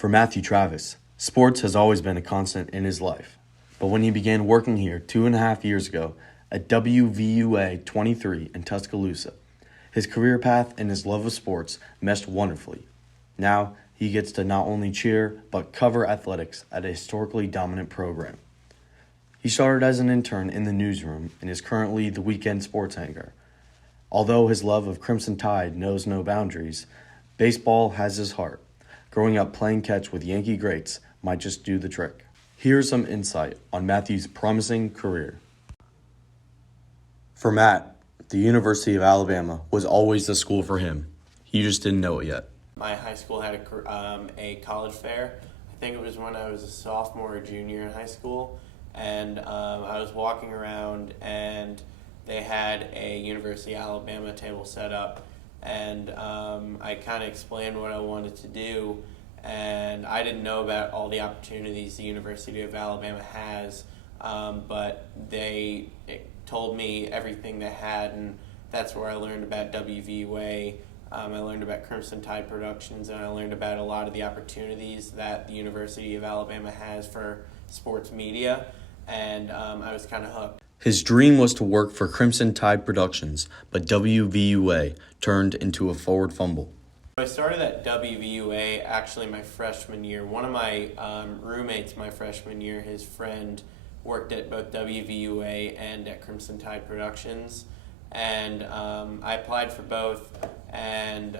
For Matthew Travis, sports has always been a constant in his life. But when he began working here 2.5 years ago at WVUA 23 in Tuscaloosa, his career path and his love of sports meshed wonderfully. Now, he gets to not only cheer, but cover athletics at a historically dominant program. He started as an intern in the newsroom and is currently the weekend sports anchor. Although his love of Crimson Tide knows no boundaries, baseball has his heart. Growing up playing catch with Yankee greats might just do the trick. Here's some insight on Matthew's promising career. For Matt, the University of Alabama was always the school for him. He just didn't know it yet. My high school had a college fair. I think it was when I was a sophomore or junior in high school. And I was walking around and they had a University of Alabama table set up. And I kind of explained what I wanted to do. And I didn't know about all the opportunities the University of Alabama has. But they told me everything they had. And that's where I learned about WVUA. I learned about Crimson Tide Productions, and I learned about a lot of the opportunities that the University of Alabama has for sports media, and I was kind of hooked. His dream was to work for Crimson Tide Productions, but WVUA turned into a forward fumble. I started at WVUA actually my freshman year. One of my roommates my freshman year, his friend, worked at both WVUA and at Crimson Tide Productions. And I applied for both and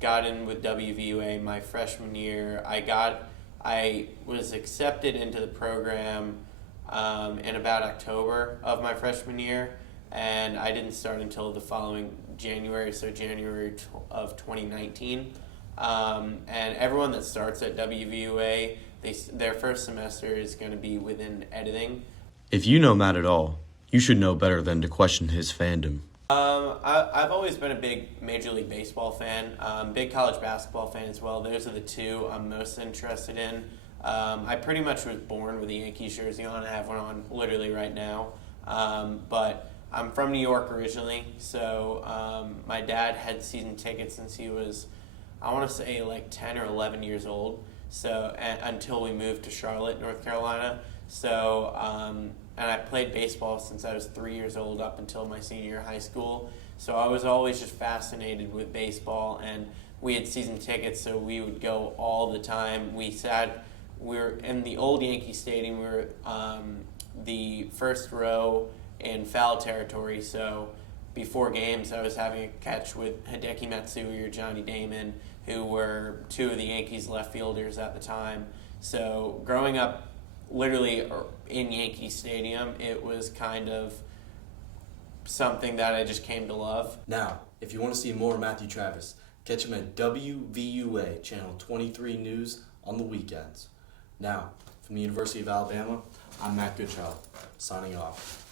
got in with WVUA my freshman year. I was accepted into the program in about October of my freshman year, and I didn't start until the following January, so January of 2019. And everyone that starts at WVUA, their first semester is going to be within editing. If you know Matt at all, you should know better than to question his fandom. I've always been a big Major League Baseball fan, big college basketball fan as well. Those are the two I'm most interested in. I pretty much was born with a Yankees jersey on. I have one on literally right now. But I'm from New York originally, so my dad had season tickets since he was, I want to say, like 10 or 11 years old. So until we moved to Charlotte, North Carolina. So and I played baseball since I was 3 years old up until my senior year of high school. So I was always just fascinated with baseball, and we had season tickets, so we would go all the time. We were in the old Yankee Stadium. We were the first row in foul territory, so before games I was having a catch with Hideki Matsui or Johnny Damon, who were two of the Yankees left fielders at the time. So growing up literally in Yankee Stadium, it was kind of something that I just came to love. Now, if you want to see more of Matthew Travis, catch him at WVUA Channel 23 News on the weekends. Now, from the University of Alabama, I'm Matt Goodchild, signing off.